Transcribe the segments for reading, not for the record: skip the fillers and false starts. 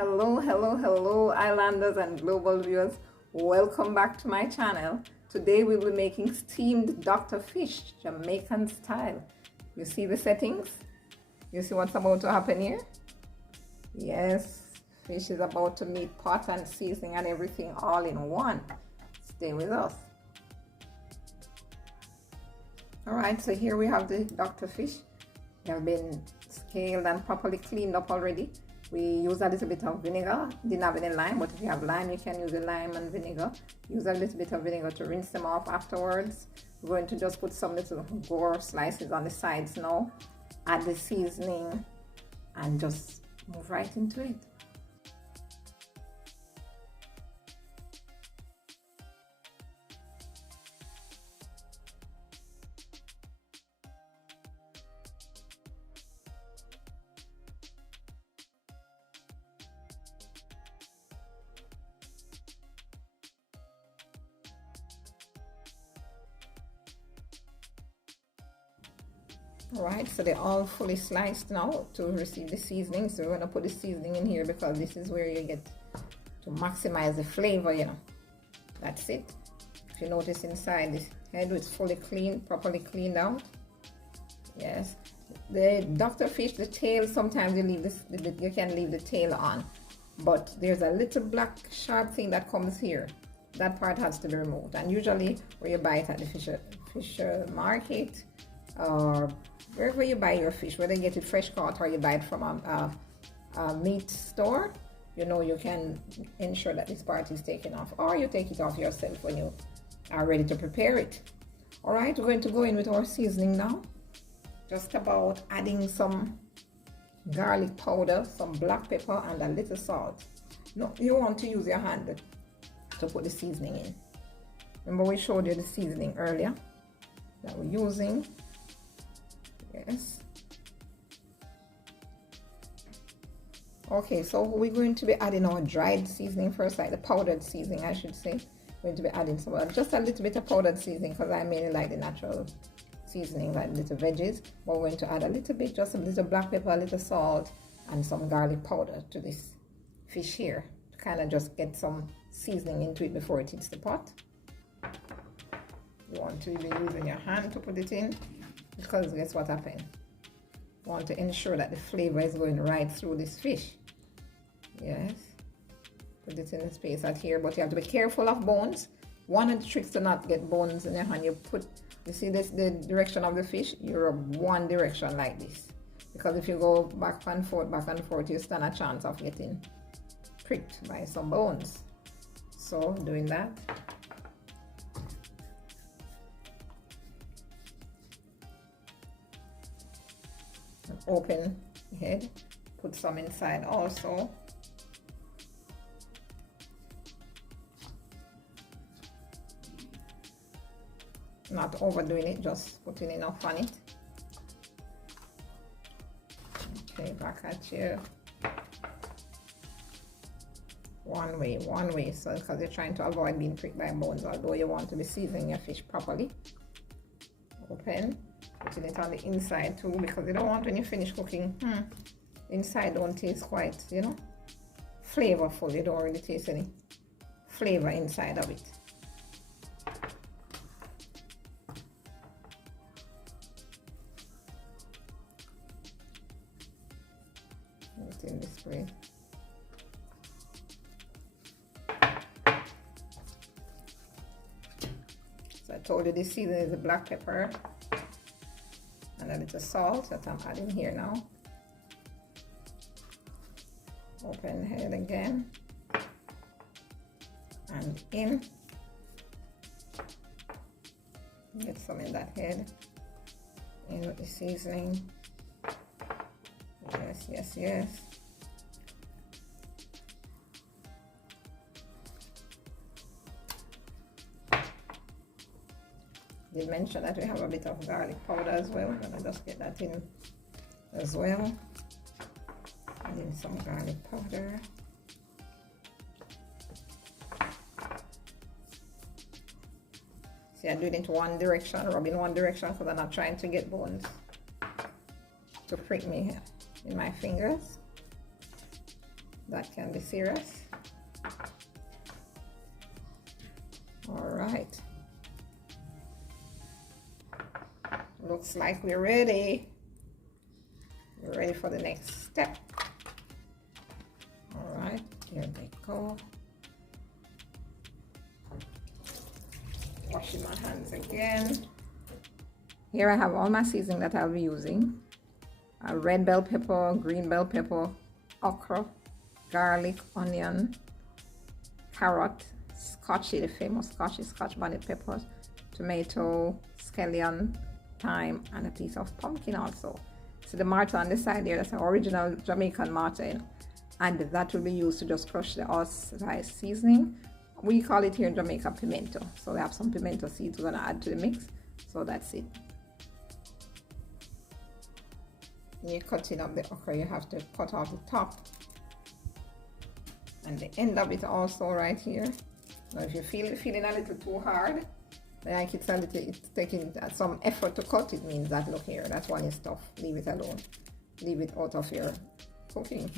Hello, islanders and global viewers. Welcome back to my channel. Today we'll be making steamed Dr. Fish, Jamaican style. You see the settings? You see what's about to happen here? Yes, fish is about to meet pot and seasoning and everything all in one. Stay with us. Alright, so here we have the Dr. Fish. They have been scaled and properly cleaned up already. We use a little bit of vinegar. Didn't have any lime, but if you have lime, you can use the lime and vinegar. Use a little bit of vinegar to rinse them off afterwards. We're going to just put some little gore slices on the sides now. Add the seasoning and just move right into it. Alright, so they're all fully sliced now to receive the seasoning. So we're going to put the seasoning in here because this is where you get to maximize the flavor, you know. That's it. If you notice inside, this head is fully cleaned, properly cleaned out. Yes. The Dr. Fish, the tail, sometimes you leave this, you can leave the tail on. But there's a little black sharp thing that comes here. That part has to be removed. And usually where you buy it at the fish market or wherever you buy your fish, whether you get it fresh caught or you buy it from a meat store, you know, you can ensure that this part is taken off, or you take it off yourself when you are ready to prepare it. All right, we're going to go in with our seasoning now. Just about adding some garlic powder, some black pepper, and a little salt. No, you want to use your hand to put the seasoning in. Remember we showed you the seasoning earlier that we're using. Yes. Okay, so we're going to be adding our dried seasoning first, like the powdered seasoning, I should say. We're going to be adding some, just a little bit of powdered seasoning because I mainly like the natural seasoning, like little veggies. But we're going to add a little bit, just a little black pepper, a little salt, and some garlic powder to this fish here to kind of just get some seasoning into it before it hits the pot. You want to be using your hand to put it in, because guess what happened? You want to ensure that the flavor is going right through this fish. Yes. Put it in the space out here, but you have to be careful of bones. One of the tricks to not get bones in your hand, you see this, the direction of the fish, you rub one direction like this. Because if you go back and forth, you stand a chance of getting pricked by some bones. So doing that. Open head, put some inside also. Not overdoing it, just putting enough on it. Okay, back at you. One way, so because you're trying to avoid being pricked by bones, although you want to be seasoning your fish properly. Open. Putting it on the inside too, because you don't want, when you finish cooking, inside don't taste quite, you know, flavorful. You don't really taste any flavor inside of it. Put it in this way. So I told you this seasoning is the black pepper and a little salt that I'm adding here now. Open head again and in. Get some in that head. In with the seasoning. Yes. Did mention that we have a bit of garlic powder as well. I'm gonna just get that in as well. Add in some garlic powder. See, I do it into one direction, rub in one direction because I'm not trying to get bones to prick me in my fingers. That can be serious. All right. Looks like we're ready. We're ready for the next step. All right, here they go. Washing my hands again. Here I have all my seasoning that I'll be using. Red bell pepper, green bell pepper, okra, garlic, onion, carrot, scotchy, the famous scotchy, scotch bonnet peppers, tomato, scallion, thyme, and a piece of pumpkin also. So the mortar on the side there, that's an original Jamaican mortar, and that will be used to just crush the allspice seasoning. We call it here in Jamaica pimento. So we have some pimento seeds we're gonna add to the mix. So that's it. When you're cutting up the okra, you have to cut off the top and the end of it also right here. Now if you feel it feeling a little too hard, like it's taking some effort to cut, it means that, look here, that's one is tough. Leave it alone. Leave it out of your cooking.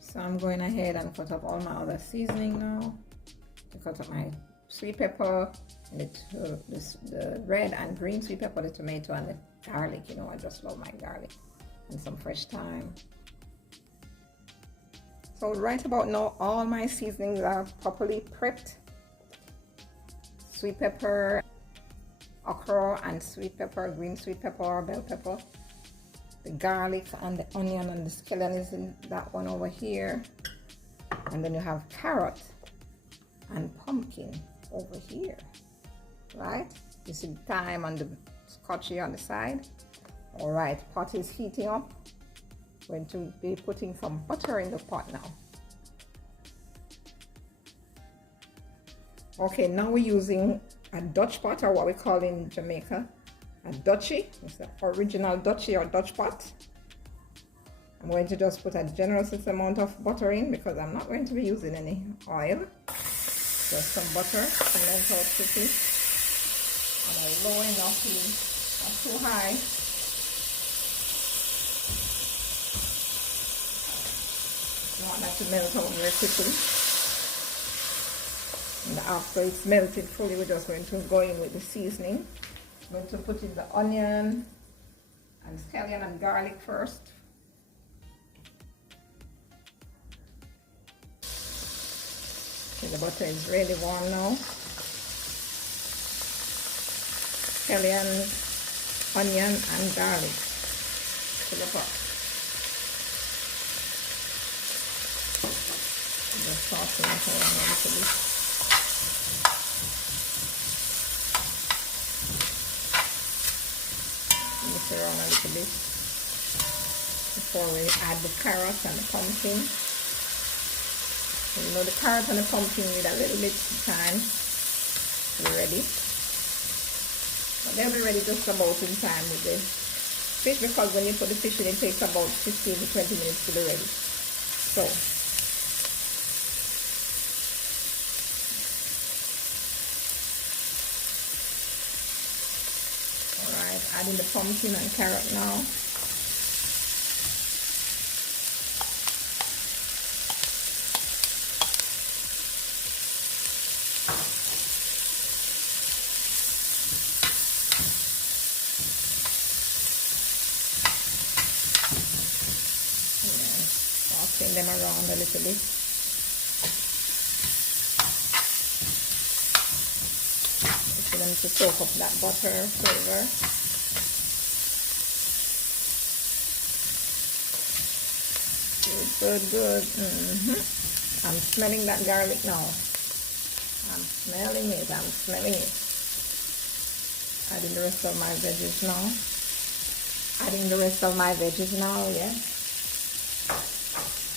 So I'm going ahead and cut up all my other seasoning now. To cut up my sweet pepper, the red and green sweet pepper, the tomato, and the garlic. You know, I just love my garlic. And some fresh thyme. So right about now, all my seasonings are properly prepped. Sweet pepper, okra and sweet pepper, green sweet pepper or bell pepper. The garlic and the onion and the scallion is in that one over here. And then you have carrot and pumpkin over here, right? You see the thyme and the scotchy on the side. All right, pot is heating up. Going to be putting some butter in the pot now. Okay, now we're using a Dutch pot, or what we call in Jamaica a Dutchie. It's the original Dutchie or Dutch pot. I'm going to just put a generous amount of butter in because I'm not going to be using any oil. Just some butter to melt out quickly. On a low enough heat, not too high. You want that to melt out very quickly. And after it's melted fully, we're just going to go in with the seasoning. I'm going to put in the onion and scallion and garlic first. Okay, the butter is really warm now. Scallion, onion and garlic to the pot. Just tossing it around a little bit. Mix it around a little bit before we add the carrots and the pumpkin. So, you know, the carrot and the pumpkin need a little bit of time to be ready. But they'll be ready just about in time with the fish, because when you put the fish in, it takes about 15 to 20 minutes to be ready. So, alright, adding the pumpkin and carrot now. Tossing them around a little bit. For them to soak up that butter flavor. Good, good, good. I'm smelling that garlic now. I'm smelling it, I'm smelling it. Adding the rest of my veggies now. Adding the rest of my veggies now, yes.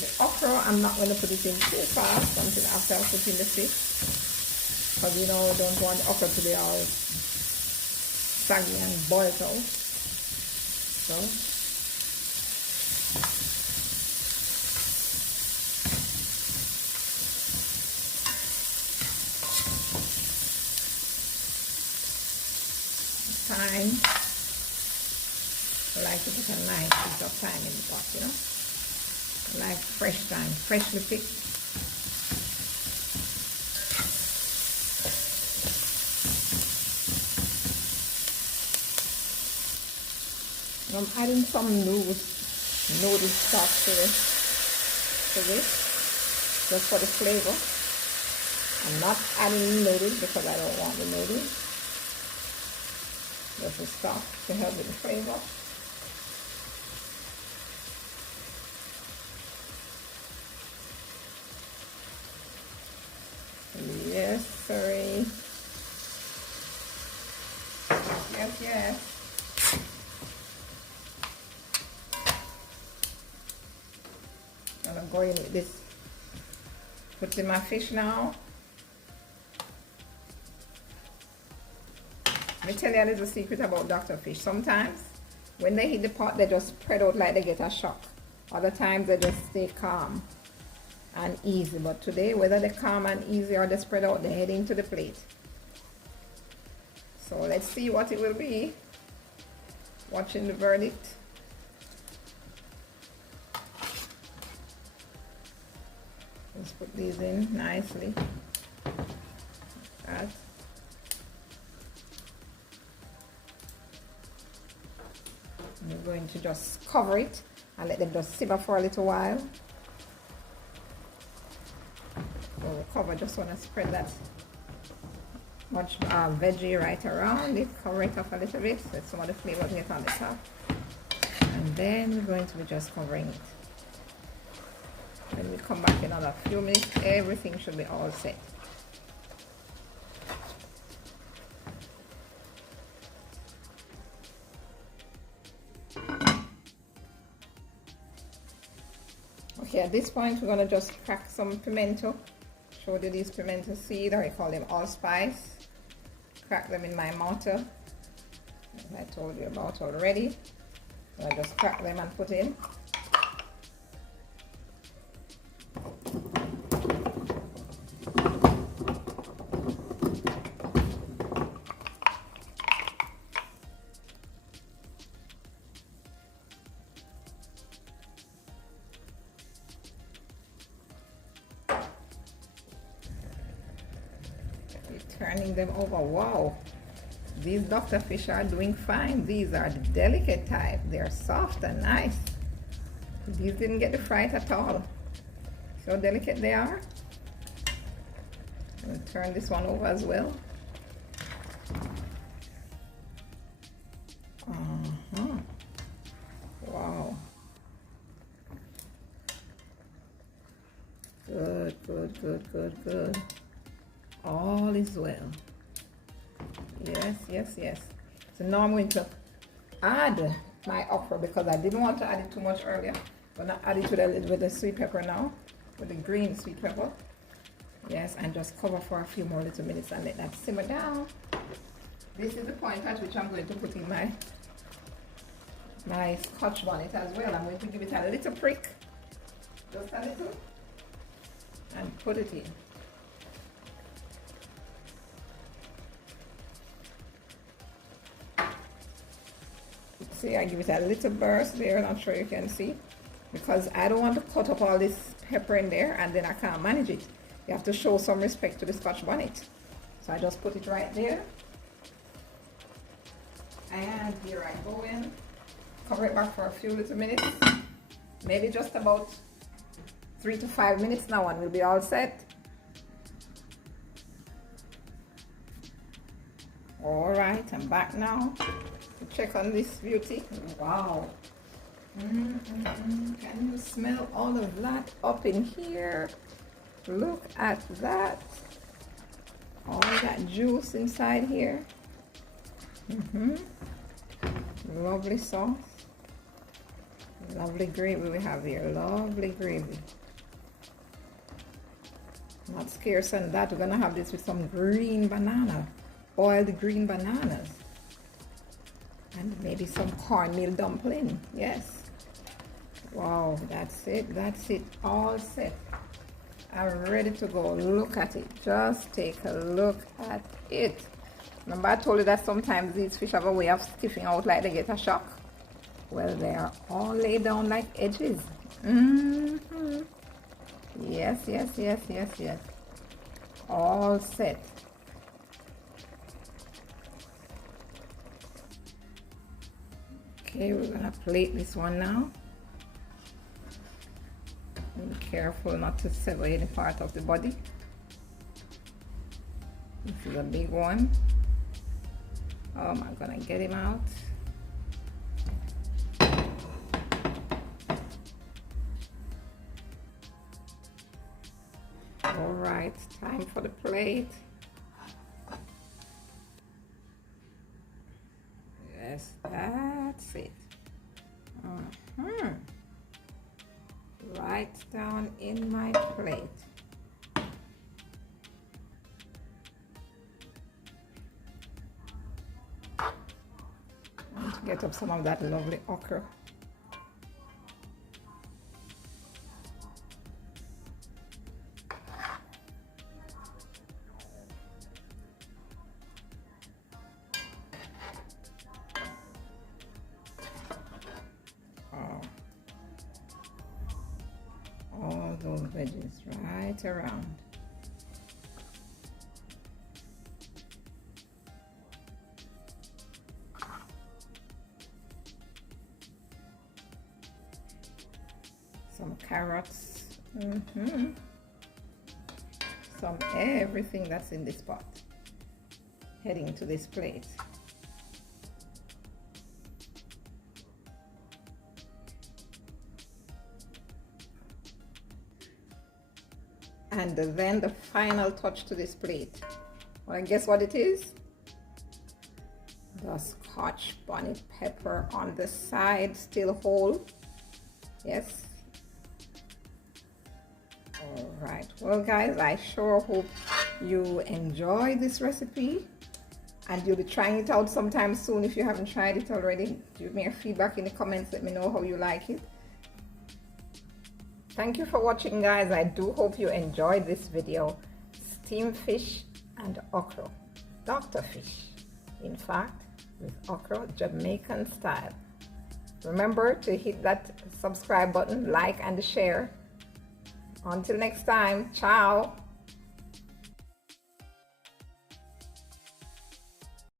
The okra, I'm not going to put it in too fast until after I put in the fish. Because you know, I don't want the okra to be all saggy and boiled out. So, thyme. I like to put a nice piece of thyme in the pot, you know. I like fresh thyme, freshly picked. I'm adding some noodle stock to this, just for the flavor. I'm not adding noodles because I don't want the noodles. Just the stock to help with the flavor. Yes, sorry. Yes, yes. And I'm going with this. Put in my fish now. Let me tell you a little secret about Dr. Fish. Sometimes when they hit the pot, they just spread out like they get a shock. Other times they just stay calm and easy. But today, whether they're calm and easy or they spread out, they're heading to the plate. So let's see what it will be. Watching the verdict. Let's put these in nicely. That. We're going to just cover it and let them just simmer for a little while. So we'll cover, just want to spread that much veggie right around it, cover it up a little bit so some of the flavors get on the top. And then we're going to be just covering it. When we come back in another few minutes, everything should be all set. Okay, at this point we're going to just crack some pimento. Show you these pimento seed, or I call them allspice. Crack them in my mortar, as I told you about already. So I just crack them and put in. Turning them over. Wow, these Dr. Fish are doing fine. These are the delicate type. They're soft and nice. These didn't get the fright at all. So delicate they are. I'm going to turn this one over as well. Wow. Good, good, good, good, good. All is well. Yes, yes, yes. So now I'm going to add my okra because I didn't want to add it too much earlier. I'm going to add it with a little bit of sweet pepper now, with the green sweet pepper. Yes, and just cover for a few more little minutes and let that simmer down. This is the point at which I'm going to put in my Scotch bonnet as well. I'm going to give it a little prick, just a little, and put it in. See, I give it a little burst there, not sure you can see, because I don't want to cut up all this pepper in there and then I can't manage it. You have to show some respect to the Scotch bonnet. So I just put it right there. And here I go in. Cover it back for a few little minutes. Maybe just about 3 to 5 minutes now and we'll be all set. Alright, I'm back now. Check on this beauty. Wow. Can you smell all of that up in here? Look at that. All that juice inside here. Lovely sauce. Lovely gravy we have here. Lovely gravy. Not scarce on that. We're going to have this with some green banana. Boiled green bananas. And maybe some cornmeal dumpling. Yes. Wow, that's it. That's it. All set. I'm ready to go. Look at it. Just take a look at it. Remember I told you that sometimes these fish have a way of stiffing out like they get a shock? Well, they are all laid down like edges. Yes, yes, yes, yes, yes. All set. Okay, we're gonna plate this one now. Be careful not to sever any part of the body. This is a big one. Oh, am I gonna get him out? All right, time for the plate. Yes, that's it. Right down in my plate. And to get up some of that lovely okra. All those veggies right around. Some carrots. Some everything that's in this pot heading to this plate. And then the final touch to this plate. Well, guess what it is? The Scotch bonnet pepper on the side, still whole. Yes. All right. Well, guys, I sure hope you enjoy this recipe, and you'll be trying it out sometime soon. If you haven't tried it already, give me your feedback in the comments. Let me know how you like it. Thank you for watching, guys. I do hope you enjoyed this video. Steamed fish and okra, Dr. Fish, in fact, with okra, Jamaican style. Remember to hit that subscribe button, like and share. Until next time, ciao.